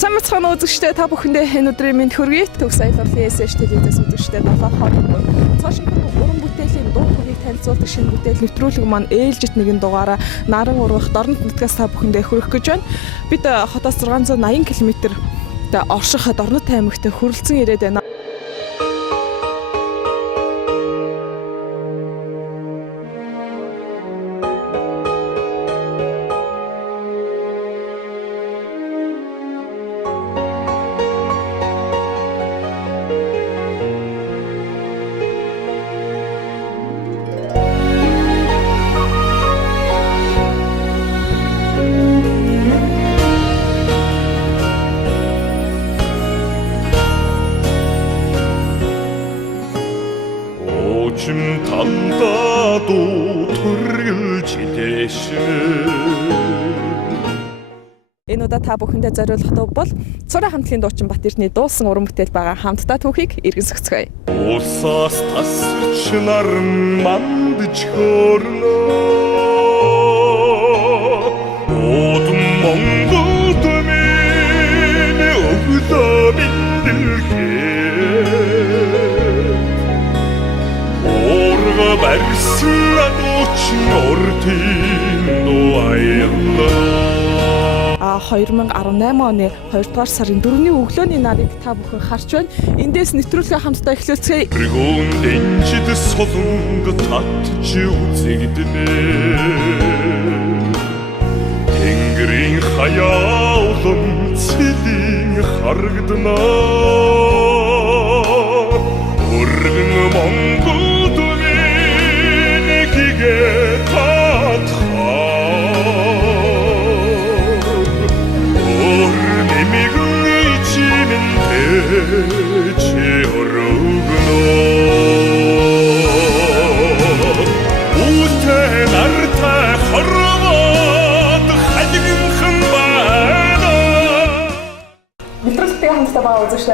Сайн мэцхан үзэгчдээ та бүхэндээ энэ өдрийн мэнд хүргэе. Төгс аяллалын SCH телевизээс үзэгчдээ давхар цаашин уран бүтээлийн дуу хоолойг танилцуулдаг шинэ бүтээл нэвтрүүлэг маань ээлжит нэгэн дугаараа наран ургах дорнод нутгаас та бүхэндээ хүргэх гэж байна. Бид хотоос 680 км орших дорнод аймагт хүрэлцэн ирээд байна. Энэ удаа та бүхэндээ зориулах дуу бол Цуурай хамтлагийн дуучин Г.Бат-Эрдэнэ дуусан уран бүтээл байгаа хамтдаа түүхийг эргэн сэгцгээе. Улсаас тасч наран мандж хөөрнөө. Одон Монголд минь өглөө бинтэлхээ. Орго барьсан дуучин уртын дуу аяллаа. 2018 оны 2 дугаар сарын 4-ний өглөөний нарыг та бүхэн харж байна. Эндээс нэвтрүүлгээ хамтдаа эхлүүлцгээе. Рэгүүн дэнчид солонг татж үзэгдэнэ. Тэнгэрийн хаяалан цэлийн харагдана. Өргөн Монголд минь гэгээ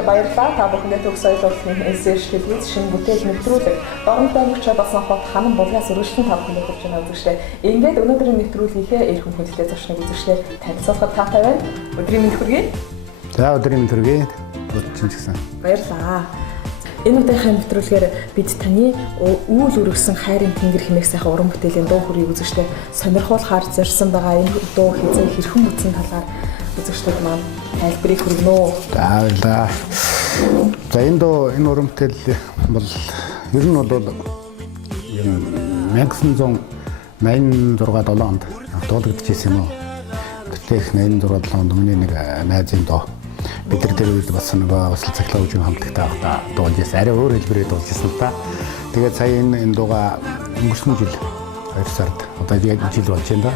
Баярлалаа. Та бүхэндээ төгс аяллалын SCH телевиз шинэ бүтээл нэвтрүүлэг дорнод аймагчаа басан хот ханан булгаас өргөжлөн та бүхэндээ хүрч байна үзэгчдээ. Ингээд өнөөдрийн нэвтрүүлгийнхээ эрхэм хүндэтгэл зочныг үзэгчдээ танилцуулахад таатай байна. Өдрийн мэнд хүргэе. За өдрийн мэнд хүргэе. Дуучин ч гэсэн. Баярлалаа. Энэ удаагийн нэвтрүүлгээр бид таны үүл өргөсөн хайрын тэнгэр хэмээх сайхан уран бүтээлийн дуу хүргийг үзэгчдээ сонирхуулахаар зорьсон байгаа. Энэ дуу хязгаар хэрхэн бүтсэн талаар үзэгчдэд маань тайлбарыг хүргэнэ. За за энэ уран бүтээл бол ер нь бол 1986-7 онд дуулагдчихсэн юм уу. Гэтэл 86-7 онд миний нэг найзын доо бид нар тэр үед бас нөгөө бас цахилгаан хөгжим хамтлагтай байхдаа дуулж байсан. Арай өөр хэлбэрээр дуулж байсан л та. Тэгээд сая энэ дууга өнгөрсөн жил 2 сард одоо яг жил болж байна да.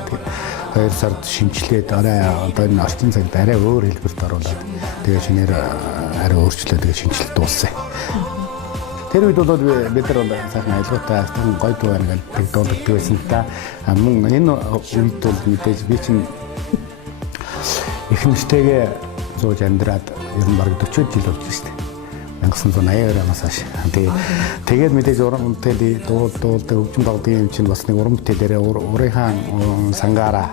2 сард шинжилгээд арай одоо энэ орчин цагт арай өөр хэлбэрт оруулаад тэгээд шинээр арай өөрчлөлт тэгээд шинжилэлт дууссан. Тэр үед бол бид нар сайхан айлгуутай сайхан гоё дуу байна гэдэг дуулдаг байсан л да. Мөн энэ үед бол мэдээж би чинь эхнэртэйгээ зууж амьдраад ер нь бараг 40 жил болж байна шүү дээ. 1982 оноос хойш. Тэгээд мэдээж уран бүтээлийн дуулдаг хөгжим дагдаг юм чинь бас нэг уран бүтээлээрээ өөрийнхөө сангаараа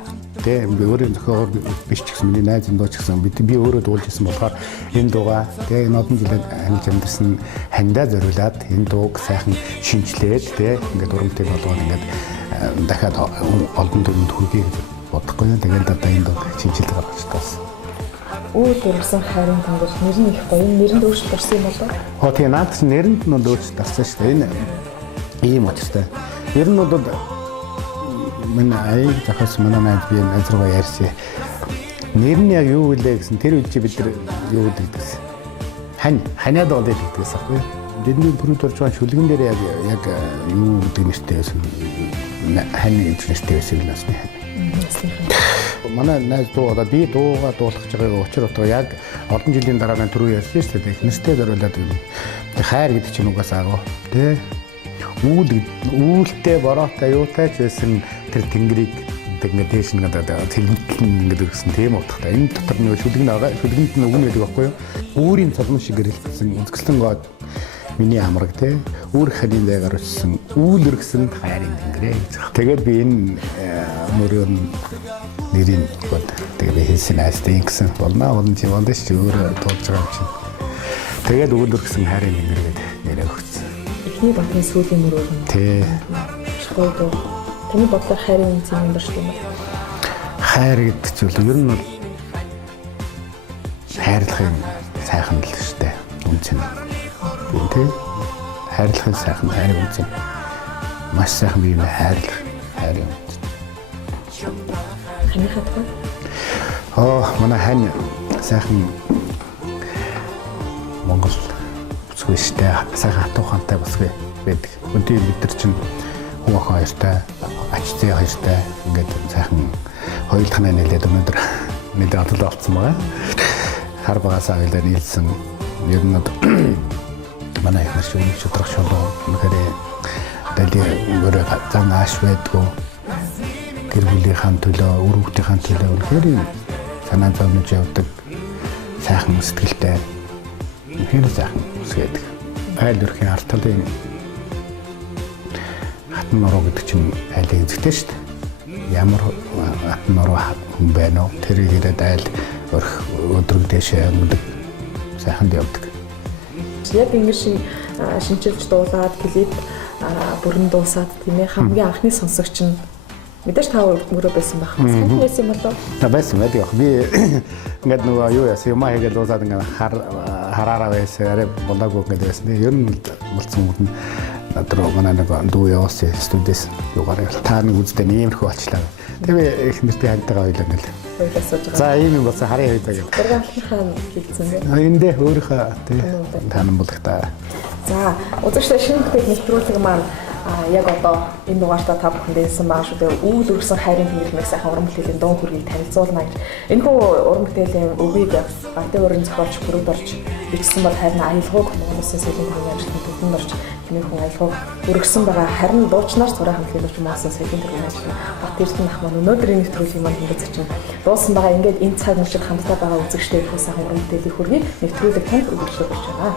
би өөрийн зохиогоор биш ч гэсэн миний найз дуу ч гэсэн би өөрөө дуулж ирсэн болохоор энэ дууга тэгээ энэ одон жилээр амьд амьдсан хандаа зориулаад энэ дууг сайхан шинжилээд ингээд уран бүтээл болгоод ингээд дахиад олон төрөнд хүргэе гэж бодохгүй юм. Тэгээд одоо энэ дууг шинжилж гаргаж тоосон. Үүл өргөсөн хайрын тэнгэр нэр нь их гоё. Нэрэнд өөрчлөлт орсон юм болов уу? Тэгээ наад чинь нэрэнд нь өөрчлөлт орсон шүү дээ. Энэ ийм очтой. Нэр нь бол манай аяг захаас манай найз би найз руугаа ярьсан. Нэр нь яг юу вэ гэсэн тэр үед чи бид нар юу гэдэг гэсэн. Ханиад бол гэдэг гэсэн байхгүй юу? Бидний продюсер ч шүлгэн дээр яг юу гэдэг нэртэй байсан. Хань гэж нэртэй байсан юм насны. Манай найз дуу одоо би дууга дуулах гэж байгаа учир утга яг олон жилийн дараа нь түрүү ярьсан шүү дээ. Нэртэй зориулаад юм. Хайр гэдэг чинь угаас агуу тий. Үүлтэй бороотой юутай ч байсан тэр тэнгэрийг ингээд дээш нь гадаад тэлмэтлэн ингээд өгсөн тийм утгатай. Энэ дотор нэг шүлгэн байгаа. Шүлгэнд нь өгнө гэдэг байхгүй юу? Үүрийн цолмон шиг гэрэлтсэн үзэсгэлэн гоод миний амраг тий. Үүр хадийн дайгаар өссөн үүлэргсэн хайрын тэнгэрээ гэж. Тэгээд би энэ мөрөөр нэрийн өгөөд тэгээд хэлсэн айстай ингэсэн болно чи болно ч өөрөө туулж байгаа юм чинь. Тэгээд өгөөдөр гэсэн хайрын нэмэргээд нэрээ өгсөн. Эхний батны сүүлийн мөрөөр нь. Тий. Шгойдоо. Таны бодлоор хайрын үнцэн юм байна шүү дээ. Хайр гэдэг зүйл ер нь бол хайрлахын сайхан л шүү дээ. Үнцэн. Тий. Хайрлахын сайхан хайрын үнцэн. Маш сайхан юм хайрлах хайрын үнцэн. Ханы хатгаа? Манай хань сайхан Монгол бүсгүй штэ сайхан хатуу хантай бүсгүй байдаг. Өдөө бид нар чинь хүн охин хоёртай, ач зээ хоёртай ингээд сайхан хоёулахнаа нэлээд өнөөдөр мэдээ атал болсон байгаа. Хар багасаа хоёлаа нийлсэн ер нь манай их маш өнөг шудрах шолоо үнэхээр дали өөрөө зан ааш байдгүй гэр бүлийнхаа төлөө, үр хүүхдийнхаа төлөө үнэхээр санаа зовнож явдаг сайхан сэтгэлтэй үнэхээр сайхан үсгээд айл өрхийн арт талын хатан нуруу гэдэг чинь айлын эзэгтэй шүү дээ. Ямар хатан нуруу хүн байна уу? Тэрийг ирээд айл өрх өдрөг дэшээ өнгөдөг сайханд явдаг. Яг ингэ шинчилж дуулаад клип бүрэн дуусаад тийм ээ хамгийн анхны сонсогч нь мэдээж та өөрөө байсан байх. Сайн байсан юм болов? Та байсан байдаг. Би ингээд нөгөө юу яасан юм аа хийгээд дуусаад ингээд хараараа байсан. Арай болоогүй ингээд байсан. Ер нь болцсон юм. Надруу манай нэг дүү явуулсан студиэс юугаар явал та нэг үздэг нэмэрхүү болчлаа. Тэгээ их нэртэй хандтайгаа ойлоо ингээд. За ийм юм болсон харин хийдэг юм. Дургaalхаа хэлсэн дээ. Эндээ өөрийнхөө тий танан болох та. За үзэгчдээ шинэ бүтээл нэвтрүүлэг маань яг одоо энэ дугаартаа та бүхэнд хэлсэн байгаа шүү дээ. Үүл өргсөн хайрын тэмдэглэмийг сайхан уран бүтээлийн дуун хүргийг танилцуулна гэж. Энэхүү уран бүтээлийн өвийг Бат-Эрдэнэ өөрийн зохиолч бүрд орж бичсэн бол харин аялгауг Монгол Улсын соёлын төрийн ажилтны төдөнд орж тэмээхэн аялгауг өргсөн байгаа. Харин дуучнаар Цуурай хамтлагийн дуучин Монгол Улсын соёлын төрийн ажилтны Бат-Эрдэнэ ах маань өнөөдрийн нэвтрүүлгийг маань хийгээд зочин дуусан байгаа. Ингээд энэ цаг мөчид хамтдаа байгаа үзэгчдээ их сайхан уран бүтээлийн хүргийг нэвтрүүлэг танд өгүүлж байна.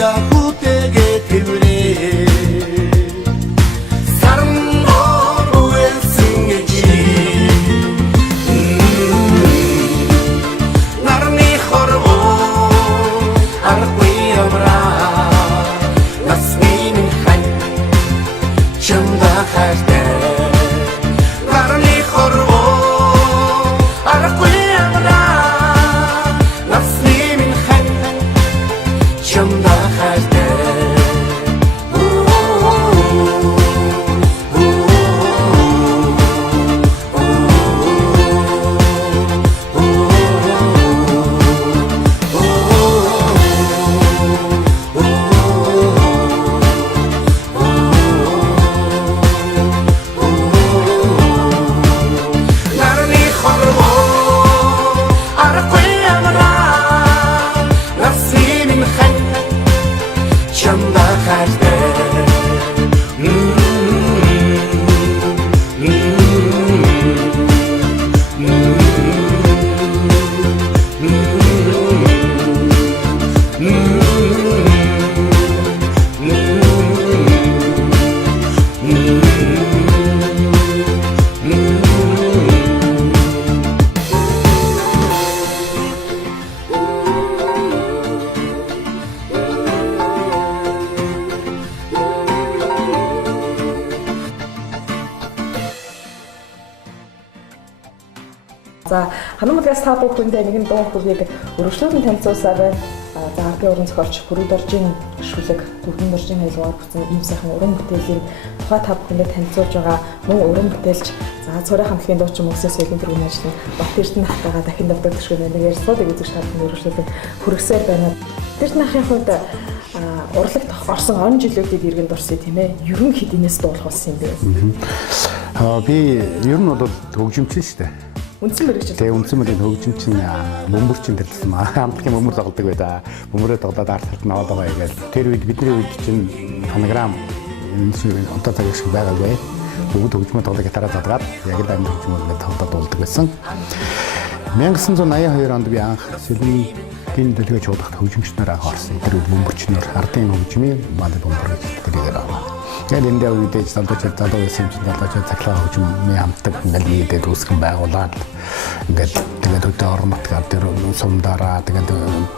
우리가 후대게 되네 사랑 너의 승리지 나를 네 허르고 알고 이어라 나스미는 한 정답할 때 나를 네 허르고 알고 이어라 나스미는 한 정답할 때 За ханамлагаас та бүхэндээ нэгэн дуу хөлийг өргөжлүүлэн танилцуулсаар байна. За ардын уран зохиолч Бүрэг Доржийн гишүүлэг Төргөн Доржийн хайлгаар бүтэн ийм сайхан уран бүтээлийн тухай та бүхэндээ танилцуулж байгаа мөн уран бүтээлч за Цуурай хамтлагийн дуучин мөсөөс соёлын төргийн ажлын Г.Бат-Эрдэнэ хатаага дахин давтаг төшгөө нэг ярьцлуудыг үзэж та бүхэн өргөжлүүлэн хүргэсээр байна. Тэр нахын хувьд урлагт орсон он жилүүдийг иргэн дурсан тийм ээ. Ерөн хэдийнээс дуулах болсон юм бэ? Би ер нь бол хөгжимчин шүү дээ. Үндсэн мэрэгчлээ. Тэгээ үндсэн мөрийн хөгжимчин бөмбөрчин дэлсэн хамтлагийн бөмбөр тоглодог байдаг. Бөмбөрөө тоглоод арт талд наваад байгаа яг л тэр үед бидний үед чинь фонограм одоо цаг шиг байгаагүй. Бүгд хөгжмөө тоглох гитараа задгаад яг л амин хөгжмөө ингээд тоглоод дуулдаг байсан. 1982 онд би анх Сэлмийн дэлгэж удахт хөгжимчнээр анх орсон. Тэр үед бөмбөрчнөр ардын хөгжмийн манай бөмбөр тэрээр аваа. Яг энэ дэв үедээ залууч цахилгаан хөгжмийн хамтлаг ингээд нийтэд үүсгэн байгуулаад ингээд тэгээд өдөө орон нутгаар тэр сумдаараа тэгээд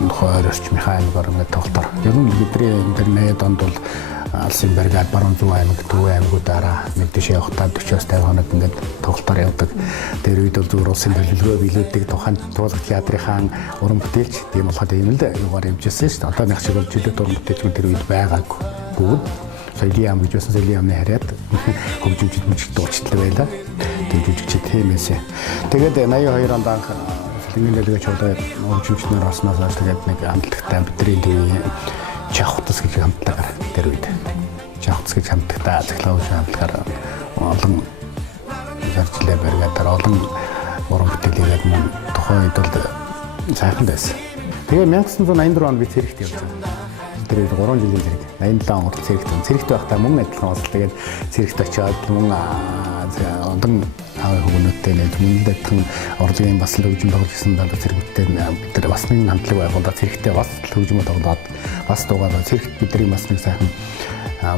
нөхөр орчмын хаймгаар ингээд тоглолтоор. Ер нь бидний энэ 80-ад онд бол Алсын бригад баруун зүүн аймаг төв аймагуудаараа мэдээж явахтаа 40-50 хоног ингээд тоглолтоор явдаг. Тэр үед бол зүгээр улсын төлөвлөгөө биелүүлдэг тухайн туулах театрын уран бүтээлч тийм болоход ийм л юугаар явжсэн шүү дээ. Одооных шиг бол жилет уран бүтээлч тэр үед байгаагүй. Бүгд соёлын яам гэж байсан соёлын яамны хараад хөгжимчд мөчд дуучтал байлаа. Тэгээд жүжигчд тиймээсээ. Тэгээд 82 онд анх Сэлмийн дэлгэж чуулгад хөгжимчнээр орсноос хойш тэгээд нэг хамтлагтай бидний тийм Чавхтас гэж хамтлагаар тэр үед Чавхтас гэж хамтлагтай цахилгаан хөгжмийн хамтлагаар олон зарчлаа бариад олон уран бүтээлээд мөн тухайн үед бол сайхан байсан. Тэгээ 1984 онд би цэрэгт явсан. Тэр үед 3 жилийн цэрэг 87 онд цэрэгт байхдаа мөн адилхан бас тэгээд цэрэгт очиод мөн олон хөвгнөттэй нэг мөндөдхөн урлагийн бас л хөгжим тоглож ирсэн даа цэрэгттэй бид бас нэг хамтлаг байгуулаад цэрэгтээ бас хөгжим тоглоод бас дуугаад цэрэгт бидний бас нэг сайхан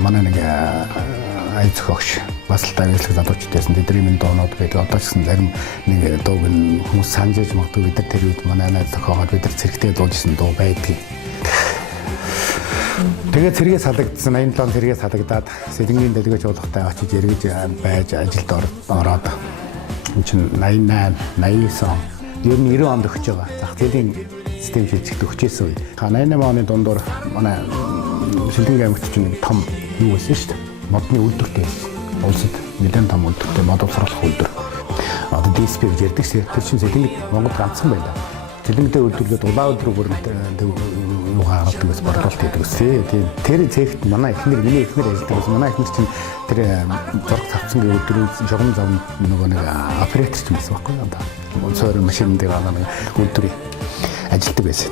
манай нэг ай зохиогч бас л тагилах залуучдээсэн бидний минь доонод гэдэг одоо ч гэсэн зарим нэг дууг нь хүмүүс санаж магадгүй бид нар тэр үед манай ай зохиогоод бид нар цэрэгтээ дуужсэн дуу байдгийг. Тэгээд цэргээ салгагдсан 87 цэргээ салгадаад Сэлмийн дэлгэж чуулгатай очиж эргэж байж ажилд ороод энэ чинь 88 89 он ер нь 90 онд өгч байгаа. Зах зээлийн систем шилжигдэх өгчээсэн үе. 88 оны дундуур манай Сэлмийн аймагт чинь нэг том юу байсан шүү дээ. Модны үйлдвэртэй байсан. Улсад нэлээд том үйлдвэртэй мод уусруулах үйлдвэр. Одоо DSP гэж ярьдаг шээ. Тэр чинь Сэлмийн Монгол ганцхан байлаа. Сэлмийн үйлдвэрлээд улаан өдрөөр юу хаадаг бас борлуулалт хийдэг үстэй. Тийм. Тэр цэгт манай миний эхнэр ажилладаг байсан. Манай эхнэр чинь тэр зураг тавцсан өдрүүд жогом зам нөгөө нэг оператор ч юм байсан байхгүй юу? Одоо цоор машин дээр нэг үйлдвэрийн ажилладаг байсан.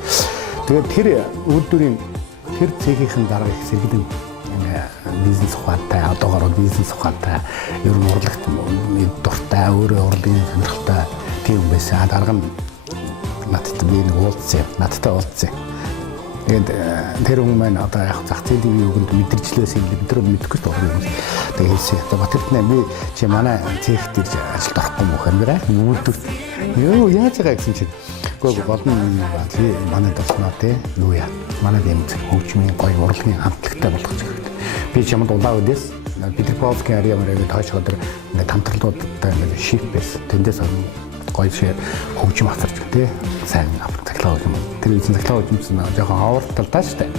Тэгээд тэр үйлдвэрийн тэр цэгийн дараа их сэргэлэн бизнес ухаантай, одоогоор бизнес ухаантай, ер нь урлагт дуртай, өөрөө урлагийн сонирхолтой тийм байсан. Дарга нь надтай би нэг уулзсан. Надтай уулзсан. Тэгээд тэр хүн маань одоо яг зах зээлийн үгэнд мэдэрчлээс юм бид нар мэдэхгүй ч байна. Тэгээд хэлсэн. Бат-Эрдэнэ би чи манай цехт ирж ажилд орохгүй мөн хэмээрээ үүлдэг. Юу яаж байгаа гэсэн чинь гоо болно манай толсноо те юу яа. Манай юм хөгжмийн гоё урлагийн хамтлагтай болгож байгаа. Би чамд улаан үдээс Петербургский ариамарыг таашаа өдөр ингээд хамтрлуудтай ингээд шип байсан. Тэндээс гоё шиг хөгжим авчирч тий. Сайн цахилгаан хөгжим. Тэр үеийн цахилгаан хөгжимсэн жоохон аварталтай шүү дээ.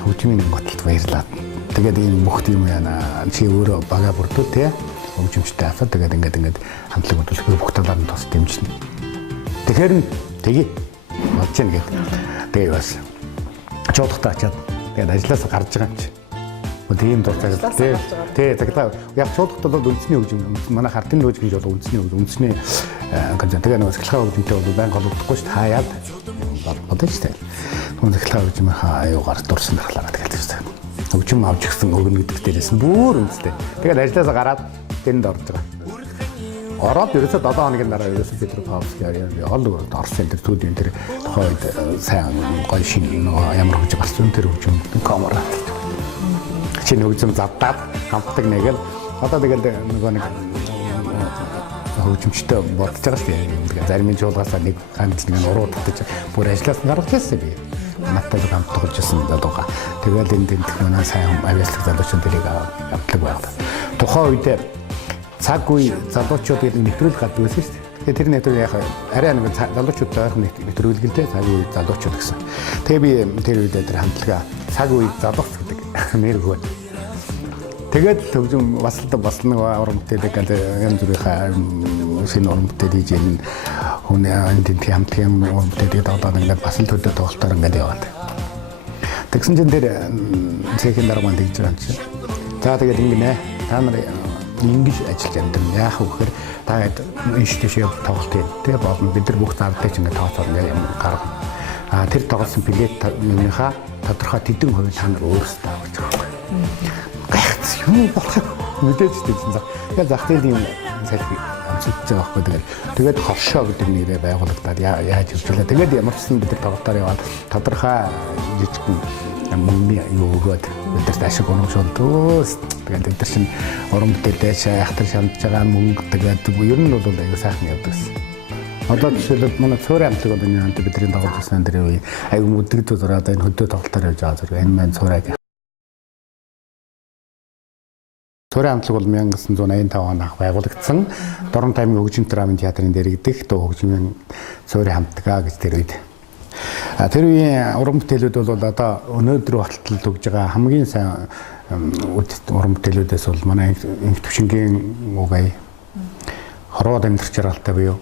Хөгжмийн готолд баярлаад. Тэгээд энэ бүх юм яана чи өөрөө бага бүрдүү тий. Хөгжимчтэй аваад тэгээд ингээд хамтлаг хөтөлбөр бүх талаар нь тос дэмжинэ. Тэгэхээр тэгээ бодож гэнэ гэдэг. Тэгээ бас чуудахтаа ачаад тэгээд ажилласаа гарч байгаа юм чи. Тийм дуртай тий цаглаа яг чуулгад бол үндэсний хөгжим манай хартын хөгжим бол үндэсний концерт тэгээ нэг цаглаа хөгжимтэй бол байнга холбогдохгүй шүү дээ хаяад бодож шүү дээ түн цаглаа хөгжим аюугаар дурсан дарахлаа гэдэг шүү дээ хөгжим авч гисэн өгнө гэдэг дээрээс бүр үндэстэй тэгээд ажилласаа гараад тэнд орж байгаа ороод ерөөсөө 7 хоногийн дараа ерөөсөө Петропавловский олд орсон тэр түүний тэр тухайд сайн гоё шин ямар хөгжим болсон тэр хөгжим камера чинь хөгжим завдаад хамтдаг нэгэл одоо тэгэл нөгөө нэг хөгжимчтэй бодож байгаа шүү дээ. Зарим нь чуулгасаа нэг ганц нэг уруу татаж бүр ажиллаас гаргаж ирсэн би. Надтай хамтдаг гэсэн дадууга. Тэгэл энэ тэмдэг манай сайн авьяаслаг залуучууд тэрийг авдаг байгаад. Тухайн үед цаг үе залуучууд гэдэг нэвтрүүлэг гадаг байсан шүү дээ. Тэр нэвтрүүлэг яг арай нэг залуучуудтай ойрхон нэвтрүүлгэлтэй цаг үе залуучууд гэсэн. Тэгээ би тэр үед тэр хамтлага цаг үе залууч гэдэг нэр өгөөд. Тэгээд хөгжим бас нэг уран бүтээлэг янз бүрийн шинэ уран бүтээл хийж энэ хүн энд хамтлагийн уран бүтээлийг тоглоод ингээд бас л төдөө тоглолтоор ингээд яваад. Тэгсэн чинь тэр цехийн дарга манд хийж байгаа юм чинь. За тэгээд ингэнэ. Та нар ингэж ажиллаж амтэн яах вэ гэхээр та институтийн тоглолт тий болно. Бид нар бүх зардыг чинь ингээд тооцоол ингээд юм гаргана. Тэр тоглосон билетийнхаа тодорхой тэдэн хувийг та нар өөрсдөө авч байгаа. Гайхц юу болох мэдээж тийм зах. Тэгээд зах зээлийн салхи амжилттай байхгүй тэгээд хоршоо гэдэг нэрээр байгуулагдаад яаж хөвчлээ. Тэгээд ямар ч сан бид нар тоглолтоор яваад тодорхой жижигхэн мөнгөний юу өгөөд бидэрт ашиг урамшуул дөөс. Тэгээд бид нар чинь уран бүтээлээ шахтар шамдж байгаа мөнгө тэгээд ер нь бол аягүй сайхан явдаг гэсэн. Одоо жишээлбэл манай Цуурай хамтлаг бол энэ бидний тоглож байсан тэр үе аягүй өдөрт зураад энэ хөдөө тоглолтоор явж байгаа зэрэг энэ маань Цуурай. Цуурай хамтлаг бол 1985 онд анх байгуулагдсан. Дорн таймын хөгжим драмын театрын дэргэдэх дуу хөгжмийн Цуурай хамтгаа гэж тэр үед. Тэр үеийн уран бүтээлүүд бол одоо өнөөдөр болтол төгж байгаа хамгийн сайн уран бүтээлүүдээс бол манай инх төвшингийн угай хорвоод амьдрах жаргалтай буюу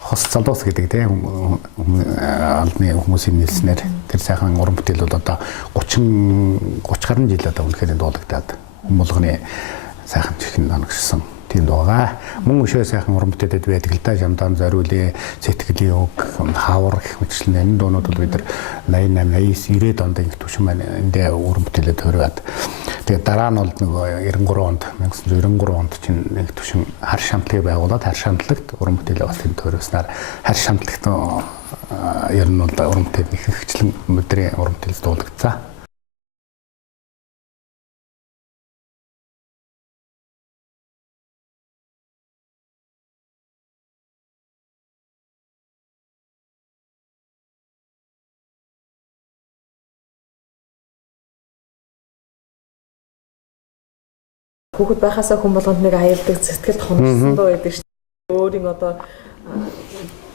хос залуус гэдэг тийм албаны хүмүүсийн нэлснээр тэр сайхан уран бүтээл бол одоо 30 гаруй жил одоо үнэхээр дуулагдаад болгоны сайхан чихэн оногшсон тийм дуугаа. Мөн өшөө сайхан уран бүтээлүүд байдаг л да. Жамдан зориулээ, сэтгэлийн үг, хавар гэх мэтлэн энэ дуунууд бол бид нар 88, 89, 90 онд инх төвшин маань эндээ уран бүтээлүүд төрөөд. Тэгээд дараа нь бол нөгөө 93 онд 1993 онд чинь инх төвшин хар шамтлагыг байгуулад хар шамтлагт уран бүтээлээ бас тэнд төрөөснээр хар шамтлагт ер нь бол уран бүтээл их хвчлэн өдрийн уран бүтээлс дуулагдсан. Хүүхэд байхасаа хүн болгонд нэг аялдаг сэтгэл хоногсон доо байдаг шүү дээ. Өөрийн одоо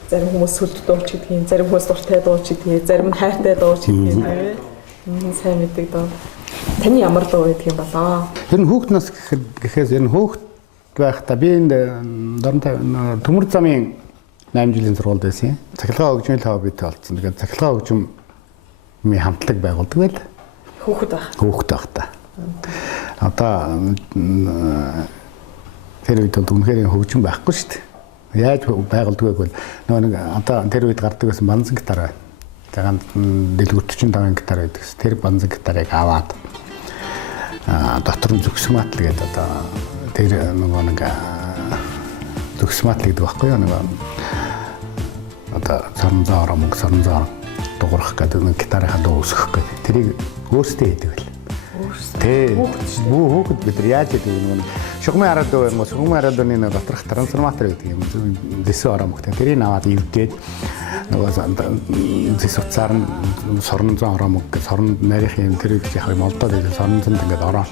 зарим хүмүүс сүлд дууч гэдгийг, зарим хүмүүс дуртай дууч гэдгийг, зарим нь хайртай дууч гэдгийг сайн мэддэг доо. Таны ямар дуу байдаг юм болоо? Тэр нь хүүхэд нас гэхээс энэ хүүхэд байхдаа би энэ төмөр замын 8 жилийн сургуульд байсан юм. Цахилгаан хөгжмийн хоббитэй болсон. Тэгээд цахилгаан хөгжмийн хамтлаг байгуулдаг байл. Хүүхэд байхдаа. Одоо тэр үед бол үнэхээр хөгжим байхгүй шүү дээ. Яаж байгуулдаг вэ гэвэл нэг одоо тэр үед гардаг байсан банзан гитар байна. Цагаан дэлгүүр 45 гитар байдаг. Тэр банзан гитарыг аваад дотор нь зүгсматл гэдэг одоо тэр нөгөө нэг зүгсматл гэдэг багхгүй юу нөгөө одоо соронзоо мөнгө соронзоо дуурах гэдэг нэг гитарынхаа дуу өсгөх гэдэг. Тэрийг өөрсдөө хийдэг л. Тэ хүүхэд бид яаж хийдэг юм бэ? Шугмын арадуу юм уу? Шугмын арадууны нэг доторх трансформатор гэдэг юм. Дэсэ оромогтой. Тэрийг аваад ивдээд нөгөө зэс уцаар нь сорон зан оромог гэж сорон нарийн юм тэр их яг юм олдоод байдаг. Сорон занд ингээд ороо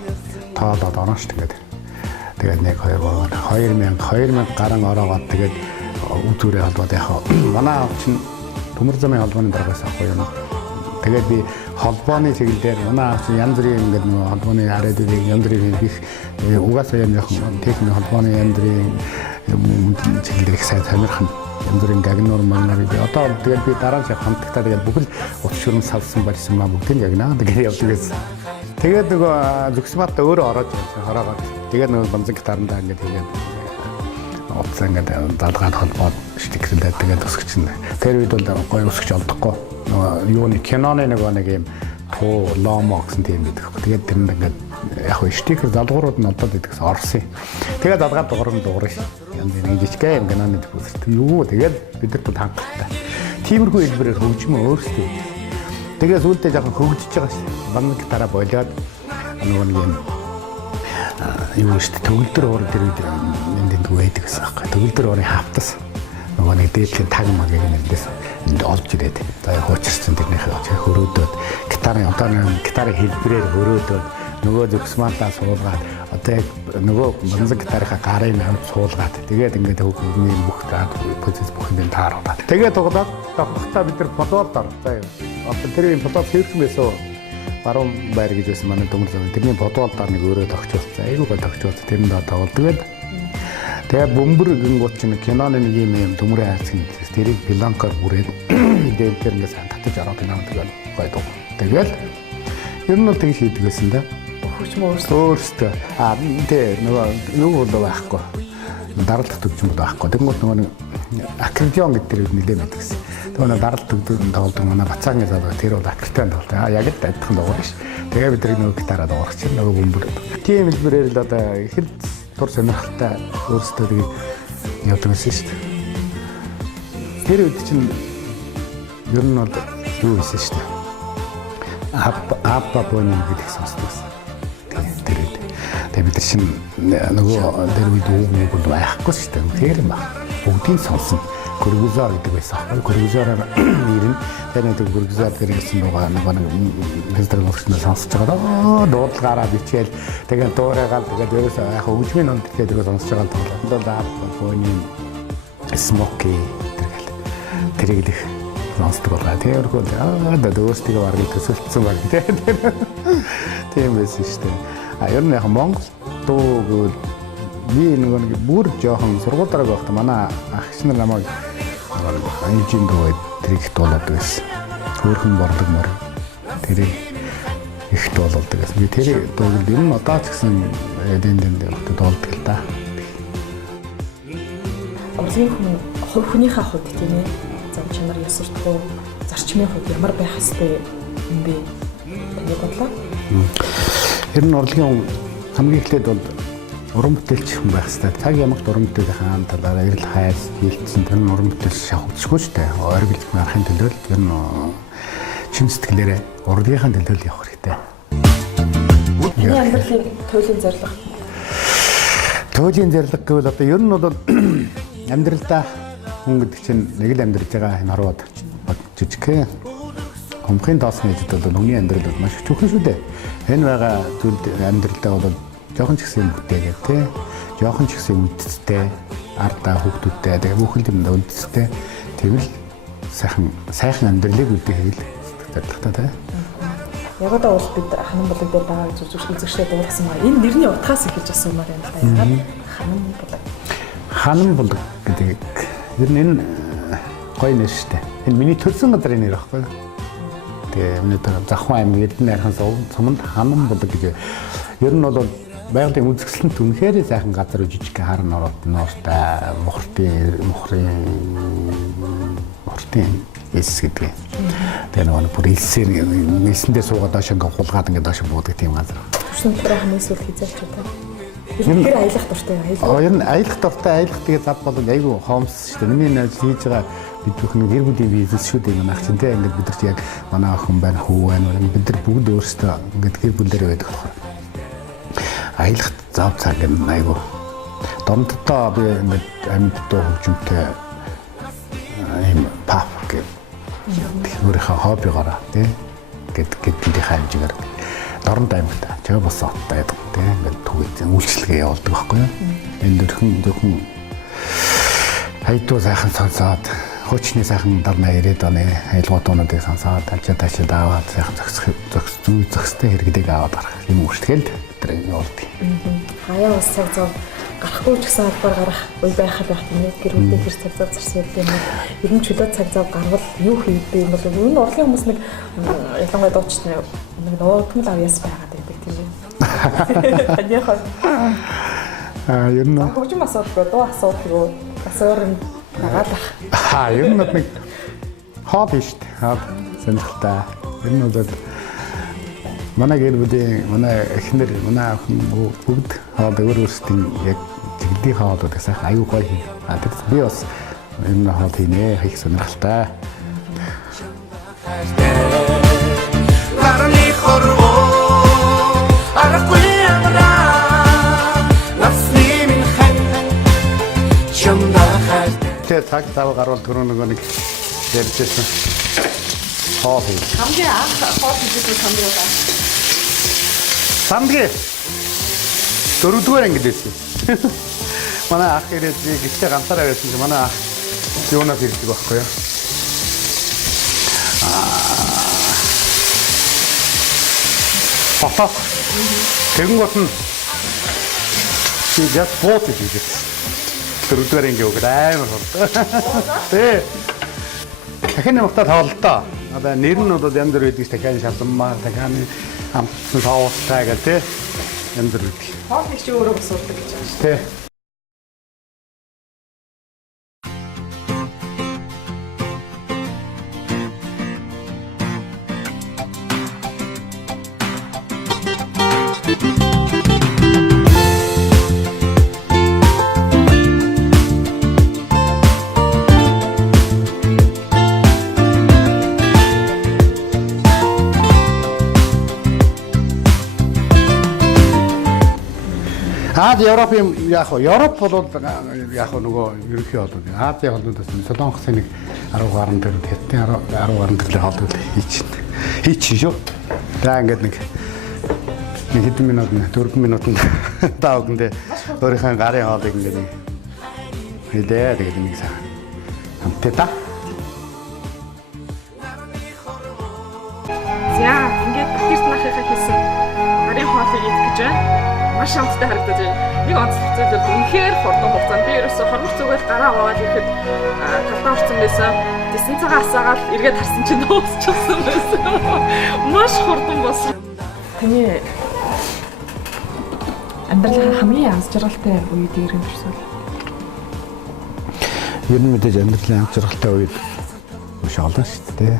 тоодод ороо шүү дээ. Тэгээд 1 2 2000 гарan ороогоод тэгээд үзүүрээ холбоод яг манай чинь төмөр замын холбооны дараагаас авахгүй юм. Тэгээд би холбооны чиглэлээр манай чинь янз бүрийн ингээд нөгөө холбооны арадыг янз бүрийн их угаасаа юм яг техник холбооны янз бүрийн чиглэлээр их сайн сонирхон янз бүрийн гагнуур манарыг одоо тэгээд би дараа нь хамтлагтаа тэгээд бүхэл утас шүрэн салсан барьсан маа бүгдийг гагнаа тэгээд явдаг гэсэн. Тэгээд нөгөө зүгсмат өөрөө ороод хараагаад тэгээд нөгөө бамзан гитарандаа ингээд тэгээд утас ингээд далгаад холбоод стикерлээд тэгээд өсгөж чинь. Тэр үед бол гоё өсгөж олдохгүй. Нөгөө юуны киноны нэг юм туу ломо гэсэн тийм байдаг. Тэгээд тэр ингээд яг хөө стикер залгуурууд нь олдоод идэгс орсон. Тэгээд далгаад дуурах янз нэг жижигхэн юм киноны төсөлт юу тэгээд бид нар бол хангалттай. Тиймэрхүү хэлбэрээр хөгжим өөрсдөө. Тэгээд сүүлдээ жоохон хөгжиж байгаа шүү. Бамбан гитараа болоод нөгөө нэг юм юу шүү дээ төгөлдөр уур дээр үед энд байдаг гэсэн аахгүй. Төгөлдөр уурын хавтас нөгөө нэг дээдлийн таг магийг нэрлээс олж ирээд за хуучирсан тэрнийхээ хөрөөдөөд гитарын одооны гитарын хэлбэрээр хөрөөдөөд нөгөө зүгсмантаа суулгаад одоо яг нөгөө бамбан гитарынхаа гарын хамт суулгаад тэгээд ингээд хөгжмийн бүх позиц бүхэнд тааруулаад тэгээд тоглоод тогтохтаа бид нар бодоолдоор за одоо тэрийн бодоод хийсэн байсан баруун байр гэж байсан манай төмөр зам тэрний бодоолдоор нэг өөрөө тогтчихсан айгүй гоо тогтчихсан тэрэнд тоглоод тэгээд бөмбөр гингууд чинь киноны нэг юм төмөрийн хайрцаг нэгээс тэрийг пиланкаар бүрээд дээд дээр ингээд сайн татаж ороод байна тэгээд гоё дуу. Тэгээд ер нь бол тэгж хийдэг байсан да. Хөгжим өөрсдөө. Тэ нөгөө юу бол байхгүй. Даралт төгжим бол байхгүй. Тэгмээ нөгөө аккордеон гэдэг нь нэлээд байдаг гэсэн. Тэгээ даралт төгжим тоглодог манай бацаагийн залуу тэр бол аккордеон тоглодог. Яг л адилхан дуугар ш. Тэгээ бид нөгөө гитараа дуугарч чинь нөгөө бөмбөр. Тийм хэлбэрээр л одоо их л тур сонирхолтой өөрсдөө тийг явдаг гэсэн ш. Тэр үед чинь ер нь бол юу гэсэн ш. Аппапоны гэдэг сонсдог. Тэгээд бид чинь нөгөө тэр үед үг бол байхгүй шүү дээ. Тэр юм байна. Бүгдийг сонсон. Гүргүзар гэдэг байсан. Гүргүзараар нэрнэ. Тэр нэг гүргүзар гэсэн дуугаа нэг хэлдэг өгснөө сонсож байгаа. Дуудлагаараа бичээл тэгээд дуурайгаал тэгээд ерөөсөө яг хөгжмийн онд тэгээд сонсож байгаа тоглолтод аппапоны смоки тэрийг л сонсдог байгаа. Тэрхүү өөрсдөө бараг төсөлдсөн баг тийм байсан шүү дээ. Ер нь яг Монгол дуу гэвэл би нэг бүр жоохон сургуулаараа байхдаа манай агч нар намайг ангижин дуу тэрийг дуулаад байсан. Хөөрхөн бордог мөр тэрийг их дуулаад байсан. Би тэр дууг ер нь одоо ч гэсэн эдэн дуулдаг л да. Урлагийн хүнийхээ хувьд тийм ээ зам чанар ясвартгүй зарчмын хувьд ямар байх хэвээр юм бэ? Таны бодлоо? Ер нь урлагийн хамгийн эхлээд бол уран бүтээлч хүн байх хэрэгтэй. Цаг ямагт уран бүтээлийн талаараа эрэл хайр хилдсэн тэр нь уран бүтээл шахагдчихгүй шүү дээ. Ойролцох нарахын төлөө ер нь чин сэтгэлээрээ урлагийн төлөө явах хэрэгтэй. Миний амьдралын туйлын зорилго. Туйлын зорилго гэвэл одоо ер нь бол амьдралдаа хүн гэдэг чинь нэг л амьдрж байгаа энэ харууд жижигхэн хомхын тоосны хэдд бол хүний амьдрал бол маш чухал шүү дээ. Энэ байгаа зүйл амьдралдаа бол жоохон ч гэсэн бүтээгээд тий. Жоохон ч гэсэн үдцтэй, ардаа хүүхдүүдтэй тэгээ бүхэл юмдаа үдцтэй. Тэгвэл сайхан амьдралыг үлдээх хэл зорилготой тий. Яг одоо бол бид ханан булаг дээр байгаа гэж үзэгчтэй дуулсан маа. Энэ нэрний утгаас эхэлж асуумаар байна л да. Ягаад ханан булаг? Ханан булаг гэдэг ер нь энэ гоё нэр шүү дээ. Энэ миний төрсөн газрын нэр байхгүй юу? Тэгээ өнөөдөр Завхан аймаг Эрдэнэ архын суманд ханан булаг гэж ер нь бол байгалийн үзэсгэлэнт үнэхээр сайхан газар жижиг хар нууртай мохрын эс гэдэг. Тэгээ нөгөө бүр элсэндээ суугаад доош ингээ хулгаад ингээ доош буудаг тийм газар. Төрсөн тураа хамгийн сүүл хизээч удаа. Тэр аялах дуртай аялах. Ер нь аялах дуртай аялах тэгээ зав бол айгүй хоомс шүү дээ. Миний найз хийж байгаа бид бүхэн гэр бүлийн бизнес шүү дээ манайх чинь тийм ингээд бид нар яг манай охин байна, хүү байна. Бид нар бүгд өөрсдөө ингээд гэр бүлээрээ байдаг болохоор. Аялах зав цаг нь айгүй. Донтдоо би ингээд амьд дуу хөгжимтэй ийм пап гэх өөрийнхөө хоббигоороо тийм гэдэг хэмжээгээр дорн аймагт чага босоо таадаг тийм ингээд түгээсэн үйлчлэгээ явуулдаг байхгүй юу. Энд дөрхөн хайдуу сайхан сонсоод хуучны сайхан дарнаа ирээд оны аялгуудуудыг сонсоод таашаа даваад сайхан зөкстэй хэрэглээг аваад гарах юм үргэлжлэхэд тэр явуулдаг. Хаяа ус цаг зав гарахгүй ч гэсэн албаар гарах үе байхад байх тийм нэг гэр бүлийн тэр цаг зав зарсан юм. Ер нь чөлөө цаг зав гарвал юу хийдэг юм бол энэ урлагийн хүмүүс нэг ялангуяа дуучны нэг нуугдмал авьяас байгаад байдаг тийм үү. Таньяхаа. Ер нь хөгжим асуудалгүй дуу асуудалгүй асуурын дагаалах. Ер нь нэг хобби шүү дээ. Хобби сонирхолтой. Ер нь бол манай гэр бүлийн манай эхнэр манай охин бүгд өөрсдийн яг чиглэлийн хоолойг сайхан аюу гоё хий. Тэгэхээр би бас энэ хоол хийнэ хийх сонирхолтой. Тэгээд цаг зав гарвал түрүү нэг ярьжсэн хоол хий. Хамгийн анх хоол хийсэн хамгийн удаа. Самгийн 4-р ангид байсан. Манай ах ирээд гिचтэй ганцаараа байсан чи манай ах юунаас ирдэг байхгүй юу? Тэгэн гот нь яг боот хийдэг. 4-р анги өгөөд амар хурд. Тэ. Дахин нэмэгтэй тоглолтоо. Одоо нэр нь бол янз бүр байдаг дахин шалмаа, дахин хамтсан тоолтой гэх тээ янз бүр байдаг. Хоол их ч өөрөө босуулдаг гэж байна шүү дээ. Тэ. Европын яг Европ бол яг нөгөө ерөнхий холбоо. Азийн холбоодоос Солонгосын нэг 10 гаруй төр хятадын 10 гаруй төрлийн холбоо хийчих шүү. За ингээд нэг хэдэн минут 4 минутанд таа өгөндөө өөрийнхөө гарын хоолыг ингээд хийлээ. Тэгээд нэг сайн хамтдаа та. За ингээд бахирт нахихаа хийсэн гарын хоолыг идэх гэж байна. Маш хамттай харагдаж байна. Нэг онцлог зүйл бол үнэхээр хурдан хугацаанд. Би ерөөсө хормор зүгэл гараа аваад ирэхэд талдаа орсон байсан. Тэсэн цагаа асаагаад эргээд харсан чинь дуусчихсан байсан. Маш хурдан болсон. Таны амьдралын хамгийн аз жаргалтай үе дээр юм шиг. Ер нь мэдээж амьдралын аз жаргалтай үед маш олон шүү дээ.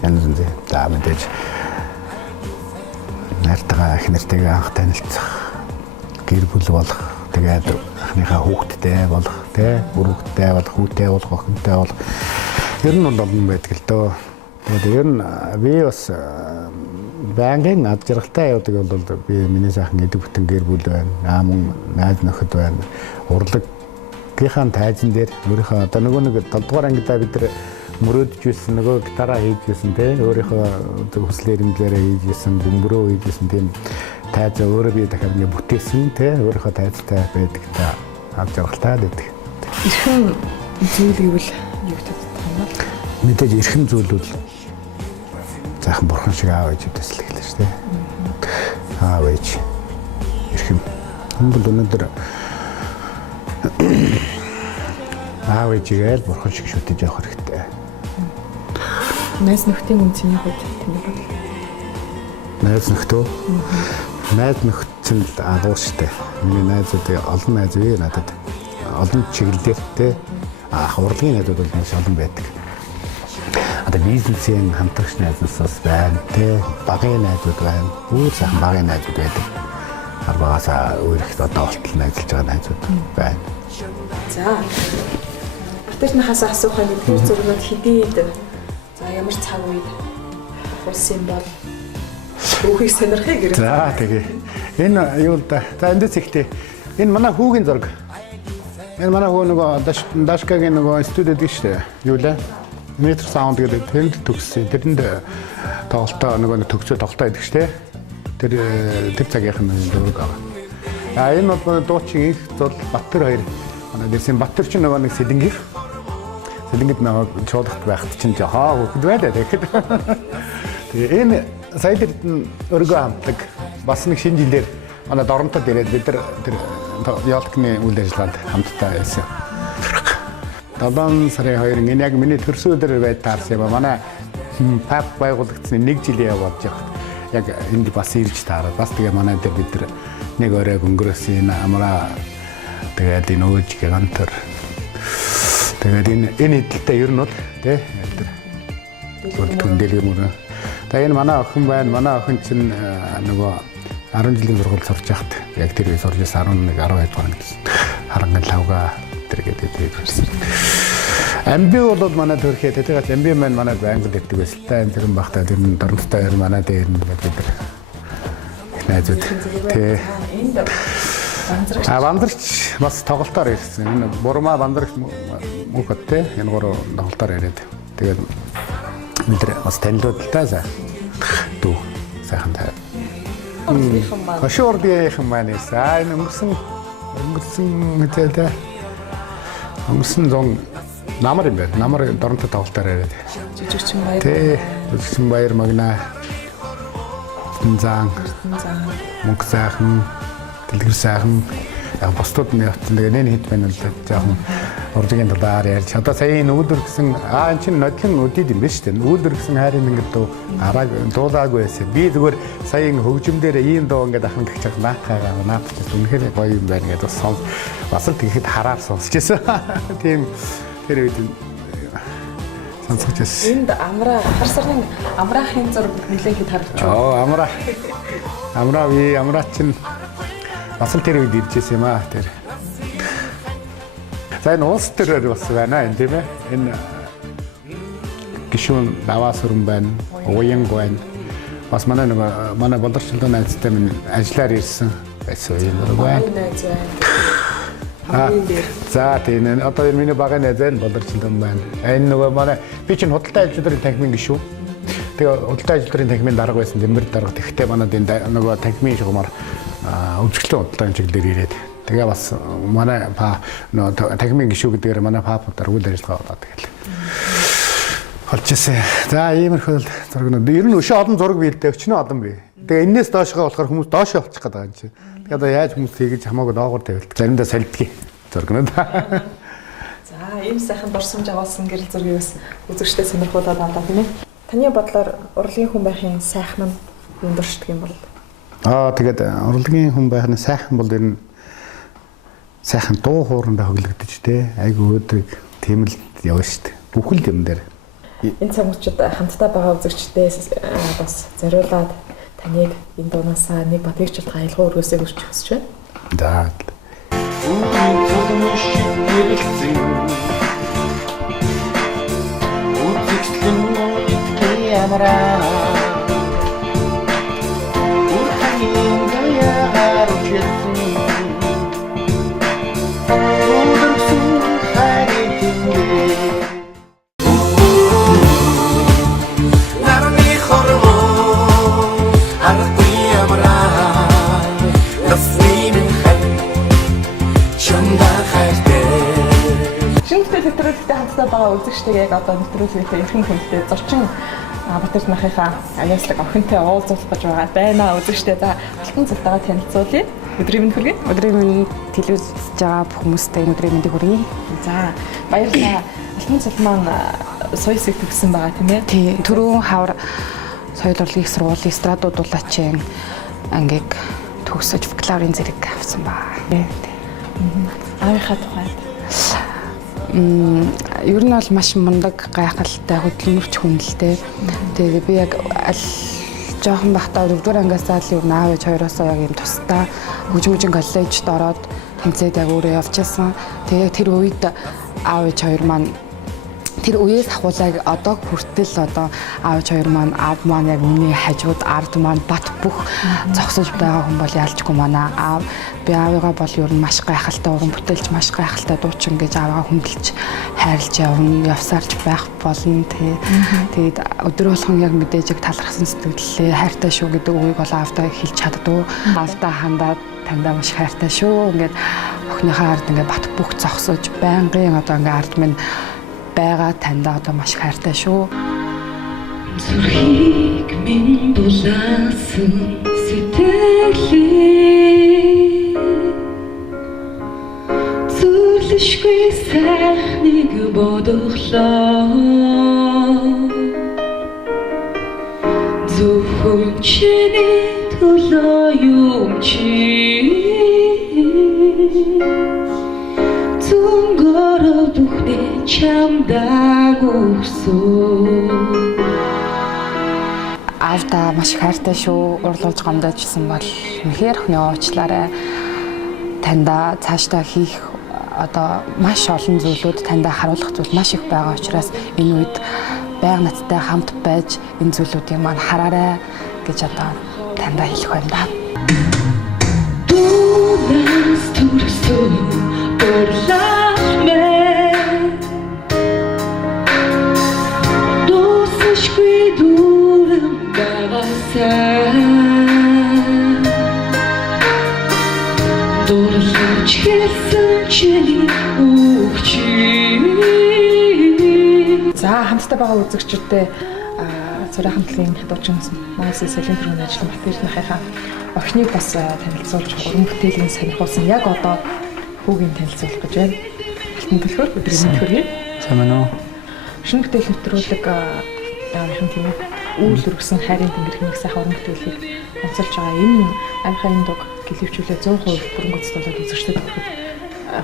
Янз бүрийн. За мэдээж найртайгаа их нэртэйгээ анх танилцах, гэр бүл болох, тэгээд анхныхаа хүүхэдтэй болох, өрөвдтэй болох, хүүтэй болох, охинтой болох. Ер нь бол олон байдаг л дөө. Тэгээд ер нь би бас байнгын аз жаргалтай явдаг бол би миний сайхан эдэг бүтэн гэр бүл байна. Мөн найз нөхөд байна. Урлагийнхаа тайзан дээр өөрийнхөө одоо нөгөө нэг 7 дугаар ангидаа бид нар мөрөөдөж байсан нөгөө гитараа хийж байсан өөрийнхөө хүслээр имлээрээ хийж байсан бөмбөрөө хийж байсан тийм тайзаа өөрөө би дахиад ингээ бүтээсэн өөрийнхөө тайзтай байдаг та аз жаргалтай байдаг. Эрхэм зүйл гэвэл юу гэдэг юм бэ? Мэдээж эрхэм зүйл бол заахан бурхан шиг аав ээжүүдээс л эхэлж шүү дээ. Аав ээж эрхэм. Humble өнөөдөр аав ээжигээл бурхан шиг шүтэж явах хэрэгтэй. Найз нөхдийн үнцний хувьд тийм үү? Найз нөхдөө. Найз нөхцөн л агуу штэ. Миний найзууд олон найз бий надад. Олон чиглэлтэй урлагийн найзууд бол маш олон байдаг. Одоо бизнесийн хамтрагч найзууд бас байна багын найзууд байна. Өөр сайхан багын найзууд байдаг. албагаасаа өөрөөхд одоо олтол ажиллаж байгаа найзууд байна. За. Батэрнахаас асуухаа нэгдүгээр зургууд хэдийд за ямар цаг үед болсон бол түүхийг сонирхъя гэрээ. За тэгээ. Энэ юу л да. За эндээс ихтэй. Энэ манай хүүгийн зураг. Энэ манай хүү нөгөө Дашкагийн нөгөө студид гэжтэй. Юу лээ? Метр саунд гэдэг тэнд төгссөн. Тэрэнд тоглолтоо нөгөө төгсөө тоглолтоо идэх штэ. Тэр цагийнх нь зураг байгаа. Энэ бол дуучин их зул Бат-Эр хоёр. Манай дэрсэн Бат-Эр ч нөгөө нэг Сэлэнгийнх. Сэлэнгэд нөгөө чуулгат байхад чинь жоо хөхд байлаа тэгэхэд. Тэгээ энэ сая тэрд өргөө хамтлаг бас нэг шинэ жилээр манай доронтод ирээд бид нар тэр яалтны үйл ажиллагаанд хамтдаа байсан. 7 сарын 2-нд энэ яг миний төрсөн өдөр байд таарсан юм. Манай пап байгуулагдсан 1 жилийн яваад явах. Яг энд бас ирж таараад бас тэгээ манай дээр бид нар нэг өрөө өнгөрөөсөн амраа тэгээд энэ өөжиг гантар тэгээд энэ хэдэлтэй ер нь бол тий тэр түндэлэг мөрөө. Тэгээд энэ манай охин байна. Манай охин чинь нөгөө 10 жилийн сургууль сурч байхад яг тэр сурж 11 12 дугаар гэсэн. Харанган лавга тэргээд ирсэн. Амби бол манай төрхөө тэгээд амби маань манайд англи дэвдэг байсан л та энэ зэрэг багтаа тэр нь дөрмстай хоёр манай дээр нь бид нар их найзууд тий энд бандарч бас тоглолтоор ирсэн. Энэ бурмаа бандарч мөхөд тий энэ гурав тоглолтоор ирээд тэгээд бид нар бас танилуд л та сайн дүү сайхан таа. Хошоордын маань сайн өнгөрсөн мэдээлэл өнгөрсөн зон намар юм байна. Намар доронтой тоглолтоор ирээд. Жижигчин баяр. Тий, жижигчин баяр магна. Зан. Мөнгө сайхан, дэлгэр сайхан. Яг босдод нь явсан. Тэгээ нэн хэд байна л да. Жаахан урдгийн талаар ярьж. Одоо сая энэ үүдэр гэсэн энэ чинь нодлон үдид юм байна шүү дээ. Үүдэр гэсэн хайрын ингээд араа дуулаагүй байсан. Би зүгээр сая энэ хөгжим дээр ийм дуу ингээд ахын гэх чад наатайгаа наатчих. Үнэхээр гоё юм байна гэдэг бас л тэгэхэд хараар сонсчихсан. Тийм тэр үед сонсчихсан. Энд амраа хар сарын амраахын зураг нэлээд харагдаж байна. Оо амраа чинь бас л тэр үед иржсэн юм аа тэр. За энэ уус төрөөр бас байна энэ тийм ээ. Энэ гişүүн даваа сүрэн байна. Уян байна. Бас манай боловсролын найзтай минь ажиллаар ирсэн байсан юм байна. За тийм одоо миний багын найз нь боловсролын байна. Энэ нөгөө манай би чинь худалдаа ажилтны танхимын гişүү. Тэгээ худалдаа ажилтны танхимын дарга байсан. Дэмбэр дарга. Тэгэхдээ манай нөгөө танхимын шугамар өвчглэн худалдааны чиглэлээр ирээд тэгээ бас манай танхимын гişүү гэдгээр манай папуудаар үйл ажиллагаа болоод тэгэл олж ирсэн. За иймэрхүү зургууд ер нь өшөө олон зураг биелдэ өчнөө олон бий. Тэгээ энээс доошгоо болохоор хүмүүс доошоо олчих гээд байгаа юм чи. Тэгээ одоо яаж хүмүүс хийж хамаагүй доогоор тавилт. Заримдаа солидгий зургууд. За ийм сайхан дурсамж авалсан гэрэл зургийг бас үзэгчтэй сонирхуулаад авлаа тийм ээ. Таны бодлоор урлагийн хүн байхын сайхан нь юу дуршдаг юм бол? Тэгээд урлагийн хүн байхны сайхан бол ер нь сайхан дуу хоорондоо хөглөгдөж те айгу өдрөг тийм л явна шүү дээ. Бүхэл юм дээр. Энэ цагуучид хамтдаа байгаа үзэгчдээс бас зориулаад таныг энэ дуунасаа нэг батгийгчлт аялгаа өргөөсэй гэж хүсэж байна. За. Үзэгчтэй яг одоо нэвтрүүлэгтэй эрхэм хүнтэй зочин Бат-Эрдэнэхийнхаа аяслаг охинтой уулзах гэж байна. Үзэгчтэй за алтан цалтайгаа танилцуулъя. Өдрийн мэнд хүргэе. Өдрийн мэнд телевиз үзэж байгаа бүх хүмүүстээ өдрийн мэндийг хүргэе. За баярлалаа. Алтан цалт маань соёлыг төгссөн байгаа тийм ээ. Тий. Түрүүн хавар соёл урлагийн сургуулийн эстрадууд дулаачийн ангийг төгсөж бакалаврын зэрэг авсан баа. Аавынхаа тухайд ер нь бол маш мундаг гайхалтай хөдөлмөрч хүн л дээ. Тэгээ би яг аль жоохон бахтаа 4-р ангиасаа л юу наав ээж хоёроосоо яг юм тусдаа хөгжимчин коллежид ороод тэмцээд яг өөрөө явчихсан. Тэгээ тэр үед аав ээж хоёр маань тэр үеэс ахуулаад одоо хүртэл одоо аав ээж хоёр маань аав маань яг миний хажууд ард маань бат бүх зогсож байгаа хүн бол ялжгүй манай аав. Би аавыгаа бол ер нь маш гайхалтай уран бүтээлч, маш гайхалтай дуучин гэж аавыгаа хүндэлж хайрлж явсаарч байх болно. Тэгээд өдөр болгон яг мэдээж яг талархсан сэтгэлээ хайртай шүү гэдэг үгийг бол аавдаа хэлж чаддгүй. Аавдаа хандаад тандаа маш хайртай шүү. Ингээд охиныхаа ард ингээд бат бүх зогсож байнгын одоо ингээд ард минь байгаа тандаа одоо маш хайртай шүү. Зүрхийг минь дулаасан сэтгэлээ Зүрлэшгүй сайхныг бодглоо Зөвхөн чиний төлөө юм чи Зүнгөрөө бүхнээ чамдаа өгсөн Аавдаа маш хайртай шүү. Урлуулж гомдоожсэн бол үнэхээр охины уучлаарай. Тандаа цаашдаа хийх одоо маш олон зүйлүүд тандаа харуулах зүйл маш их байгаа учраас энэ үед байнга надтай хамт байж энэ зүйлүүдийг маань хараарай гэж одоо тандаа хэлэх байна да. Дүүнээс төрсөн дурлаамэ Дүүсэшгүй дүүрэн байгасаа Дурлаж хэлсэн чиний үгчи За хамтдаа байгаа үзэгчдээ Цуурай хамтлагийн дуучин Манайс сэлийн төрөний ажлын Г.Бат-Эрдэнэхийнхаа охиныг бас танилцуулж уран бүтээлийн сонирхуулсан яг одоо хүүгийн танилцуулах гэж байна. Алтан төлхөр өдрийн мэнд хүргэе. Сайн байна уу? Шинэ бүтээл нэвтрүүлэг яахан тийм үү? Үүл өргөсөн хайрын тэнгэр хэмээх сайхан уран бүтээлийг онцолж байгаа. Энэ амийнхаа энэ дуг гэлэвчүүлээ 100% бүрэн гүйцэтгүүлээд үзэгчдэд өгөхөд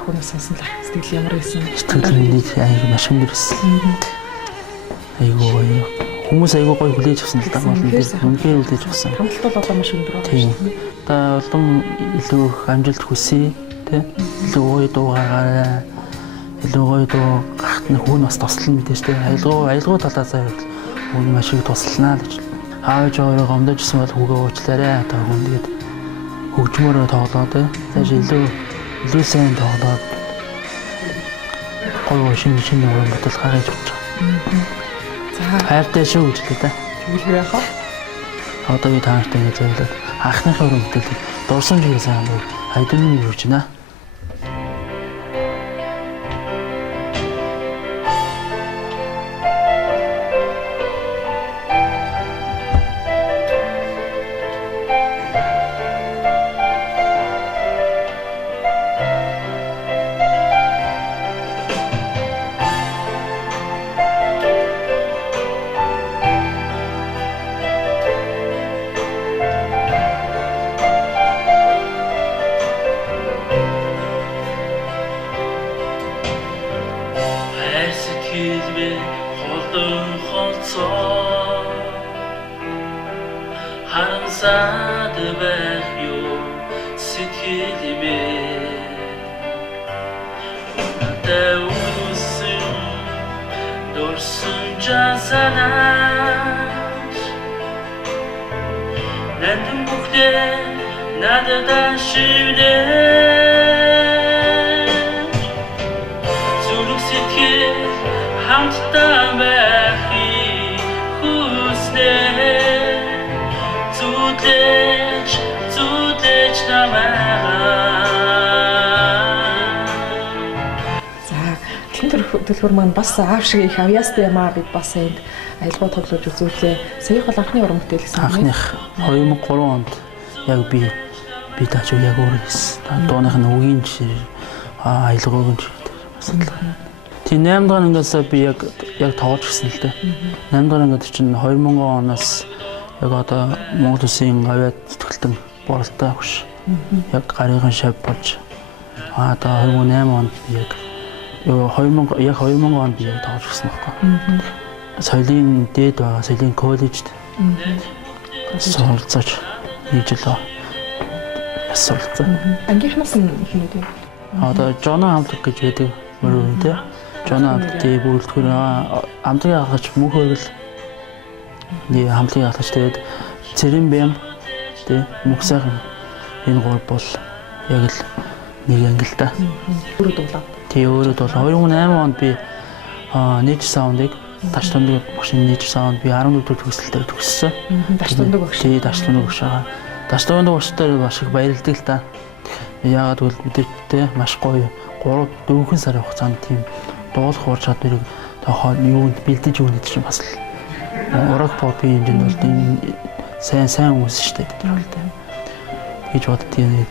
хүнээс сонслох сэтгэл ямар байсан? Сэтгэлний аяг маш өндөрсөн. Айгуу хүмүүс айгуу гоё хүлээж авсан л да болно. Үнэхээр хүлээж авсан. Хамтлалт бол одоо маш өндөр байгаа шүү дээ. Та олон илүү их амжилт хүсье, тэ? Илүү гоё дуугаараа, илүү гоё дуу гарахт нь хүн бас туслана мэдээж тэ. Аялгау талаас хүн маш их туслана гэж. Аавж өөрөө гомдожсэн бол хүүгээ уучлаарай. Одоо хүн тэгээд хөгжмөрөө тоглоо тэ. Тааш илүү сайн тоглоод гоё шинэ уран бүтээл гаргаж өгч байгаа. Хайртай шүү гэж хэлээ та. Юу яах вэ? Одоо би таартай гэж зөвлөд анхныхаа уран бүтээлийг дурсан жигээ сайн хайдны юу гэж байна. Төлхөр маань бас аав шиг их авьяастай юм аа бид бас энд аялгаа тоглож үзүүлээ. Саяхан бол анхны уран бүтээл гэсэн юм. Анхных 2003 онд яг би тааж яг өөрөө хийсэн. Дууных нь үгийн жишээ аялгаагийн жишээ бас л. Тийм 8 дахь ангиас би яг тоглож гисэн л дээ. 8 дахь ангид чинь 2000 оноос яг одоо Монгол Улсын авиа зүтгэлтэн боролтой багш. Яг гарыгын шав болж одоо 2008 онд би яг 2000 онд би тоглож гисэн байхгүй. Соёлын дээд байгаа соёлын коллежид суралцаж нэг жил суралцсан. Ангийнхнаас нь хинүүд юм. Одоо Жона хамтлаг гэж байдаг мөрөө тий. Жона хамтлагийн бүрэлдэхүүн хамтлагийн ахлагч мөнхөргөл нэг хамтлагийн ахлагч тэгээд цэрэн бям тий мөхсайхан энэ гол бол яг л нэг анги л та. Өөрөө дуулаа. Тий өөрөө дуулаа. 2008 онд би нийт саундыг даш тундаг машин нийт саунд би 14 дэх төгсөлтөөр төгссөн. Даш тундаг багш. Тий даш тундаг багш байгаа. Даш тундаг багштай маш их баярлалдаг л та. Яагаад гэвэл мэдээтэй маш гоё 3-4 сарын хугацаанд тийм дуулах ур чадварыг юунд бэлдэж өгнө гэж бас л ураг попын хэмжээнд бол тийм сайн үс шүү дээ тэр бол тийм гэж боддгийг.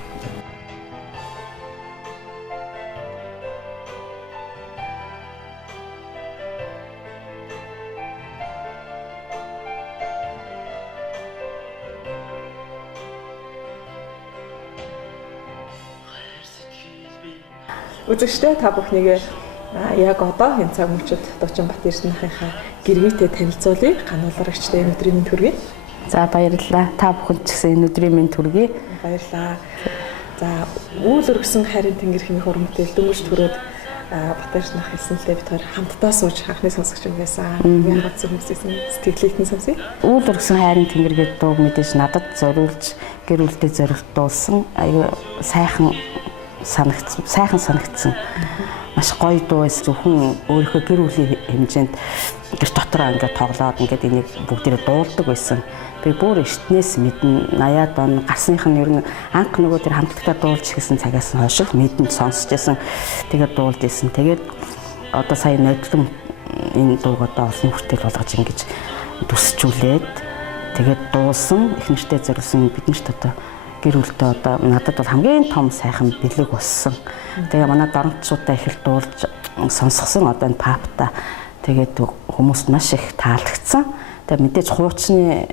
Үзэгчтэй та бүхнийг яг одоо энэ цаг мөчид дуучин Г.Бат-Эрдэнэхийнхаа гэргийтэй танилцуулъя. Гануулрагчтай энэ өдрийн мэнд хүргэе. За баярлалаа. Та бүхэнд ч гэсэн энэ өдрийн мэнд хүргэе. Баярлалаа. За үйл өргөсөн хайрын тэнгэр хэмээх уран бүтээл дөнгөж төрөөд Г.Бат-Эрдэнэх хэлсэнлээ бид хоёр хамтдаа сууж анхны сонсогч юм байсан. Яг гацсан хүмүүсийн сэтгэлийг нь сонсъё. Үйл өргөсөн хайрын тэнгэр гэдэг дуу мэдээж надад зориулж гэр бүлдээ зориулсан аюу сайхан санагдсан. Маш гоё дуу эс зөвхөн өөрийнхөө гэр бүлийн хэмжээнд гэр дотор ингээд тоглоод ингээд энийг бүгдээрээ дуулдаг байсан. Би бүр эртнээс мэднэ 80-аад он гарсных нь ер нь анх нөгөө тэр хамтлагтаа дуулж ирсэн цагаас нь хойш мэдэн сонсч байсан. Тэгээд дуулж ирсэн. Тэгээд одоо сая нодлон энэ дууг одоо олон хүртэл болгож ингэж төсчүүлээд тэгээд дуулсан их нэртэй зориулсан биднэрт одоо гэр бүлтэй одоо надад бол хамгийн том сайхан бэлэг болсон. Тэгээ манай дорнотчуудаа их л дуулж сонсгосон одоо энэ папта тэгээд хүмүүст маш их таалагдсан. Тэгээ мэдээж хуучны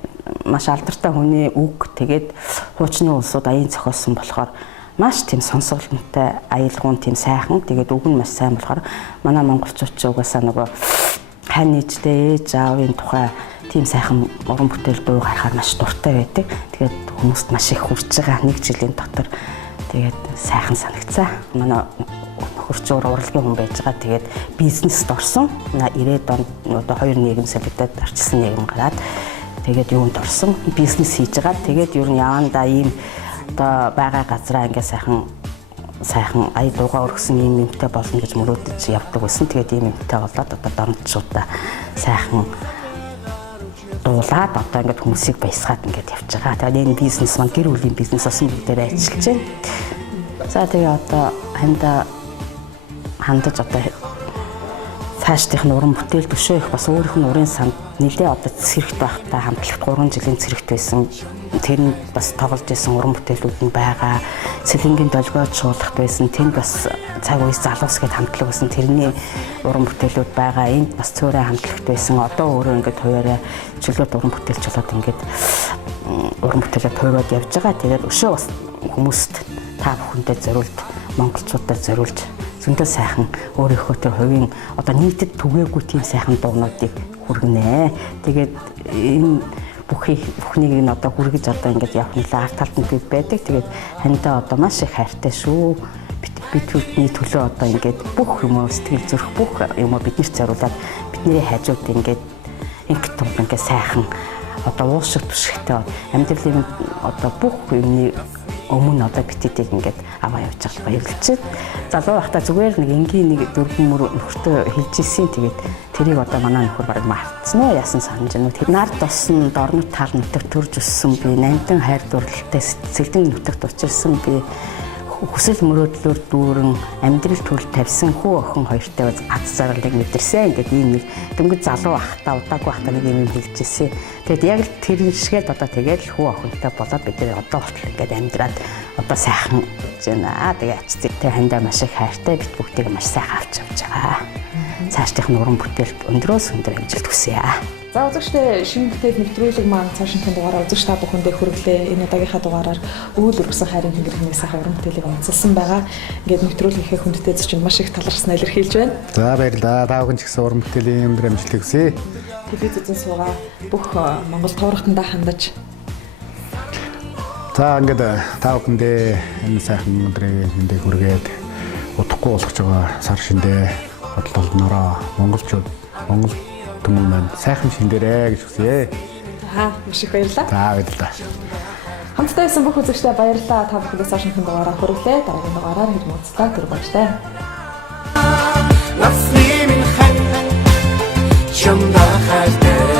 маш алдартай хүний үг тэгээд хуучны улсууд аян зохиосон болохоор маш тийм сонсголонтой аялгуун тийм сайхан тэгээд үг нь маш сайн болохоор манай монголчууд ч угаасаа нөгөө хань нийтдээ ээж аавын тухай тийм сайхан уран бүтээл дуу харахаар маш дуртай байдаг. Тэгээд хүмүүст маш их хүрч байгаа нэг жилийн дотор тэгээд сайхан санагцаа. Манай нөхөрчөөр урлагийн хүн байж байгаа. Тэгээд бизнест орсон. 90-ад онд одоо хоёр нийгэм солигдоод орчсон нийгэм гараад тэгээд юунд орсон? Бизнес хийж байгаа. Тэгээд ер нь явандаа ийм одоо байгаа газраа ингээ сайхан ая дуугаа өргөсөн ийм юмтай болно гэж мөрөөдөж явдаг байсан. Тэгээд ийм юмтай болоод одоо дорнотчуудаа сайхан дуулаад одоо ингээд хүмүүсийг баясгаад ингээд явж байгаа. Тэгээд энэ бизнес маань гэр бүлийн бизнес осон бүгдээрээ ажиллаж байна. За тэгээ одоо хандаж одоо цаашдынх нь уран бүтээл төшөө их бас өөрийнх нь урын санд нэлээ одоо цэцэрэхт байхдаа хамтлагт 3 жилийн цэцэрэхт байсан. Тэр нь бас тоглож исэн уран бүтээлүүд нь байгаа. Цэлэнгийн долгиод шуулгахт байсан. Тэнд бас цаг үеэс залуус гэд хамтлаг байсан. Тэрний уран бүтээлүүд байгаа. Энд бас Цуурай хамтлагт байсан. Одоо өөрөө ингээд хоёроо чөлөөт уран бүтээлч болоод ингээд уран бүтээлээ тойроод явж байгаа. Тэгээд өшөө бас хүмүүст та бүхэндээ зориулж, монголчуудад зориулж зөндөө сайхан өөрийнхөө тэр хувийн одоо нийтэд түгээгүй тийм сайхан дуунуудыг хүргэнэ. Тэгээд энэ бүхнийг нь одоо хүргэж одоо ингэж явах нэлээ арт талд нь байдаг. Тэгээд хандаа одоо маш их хайртай шүү. Бидний төлөө одоо ингэж бүх юм сэтгэл зүрх бүх юм биднэрт зориулаад бидний хажууд ингэж инх том ингэ сайхан одоо уушиг түшигтэй амьдралын одоо бүх юмны өмнө одоо битэдэг ингээд аваа явж байгаа баярлж байна. Залуу байхдаа зүгээр нэг энгийн нэг дөрвөн мөр нөхөртөө хэлж ирсэн. Тэгээд тэрийг одоо манай нөхөр бараг мартсан уу яасан санаж байна. Тэр нард тосон дорнот тал нутагт төрж өссөн би нандин хайр дурлалтай сэлдэн нутагт учирсан би хүсэл мөрөөдлөөр дүүрэн амьдрал төрөл тавьсан хүү охин хоёртой гац зарлыг мэдэрсэн. Ингээд ийм нэг дөнгөж залуу байхдаа удаагүй байхдаа нэг юм хэлж ирсэн. Тэгээд яг л тэр шигээд одоо тэгээд хүү охинтой болоод бид нэр одоо болтол ингээд амьдраад одоо сайхан байна. Тэгээ ачдаг тэ хандаа маш их хайртай бит бүгдийг маш сайхан авч явж байгаа. Цаашдынх нь уран бүтээл өндрөөс өндөр амжилт хүсье. За үзэгчдээ шинэ бүтээл нэвтрүүлэг маань цаашинтын дугаараа үзэгч та бүхэндээ хүргэлээ. Энэ удаагийнхаа дугаараар үйл өргөсөн хайрын тэнгэр хэмээх сайхан уран бүтээлийг онцлсан байгаа. Ингээд нэвтрүүлгийнхээ хүндэтэй зочин маш их талархсан илэрхийлж байна. За баярлалаа. Та бүхэн ч гэсэн уран бүтээлийн өндөр амжилт хүсье. Телевиз үзэн суугаа бүх Монгол туурхтандаа хандаж За ингээд та бүхэндээ энэ сайхан өдрийн мэндийг хүргээд удахгүй болгож байгаа сар шиндээ бодлолнороо монголчууд монгол түмэн маань сайхан шиндэрээ гэж хүсье. Маш их баярлалаа. За баярлалаа. Хамтдаа байсан бүх үзэгчдээ баярлалаа. Та бүхэндээ сар шинэхэн дугаараа хүргэлээ. Дараагийн дугаараар хэрэг уулзлаа. Тэр баяртай. Насны минь хэн чамда хайртай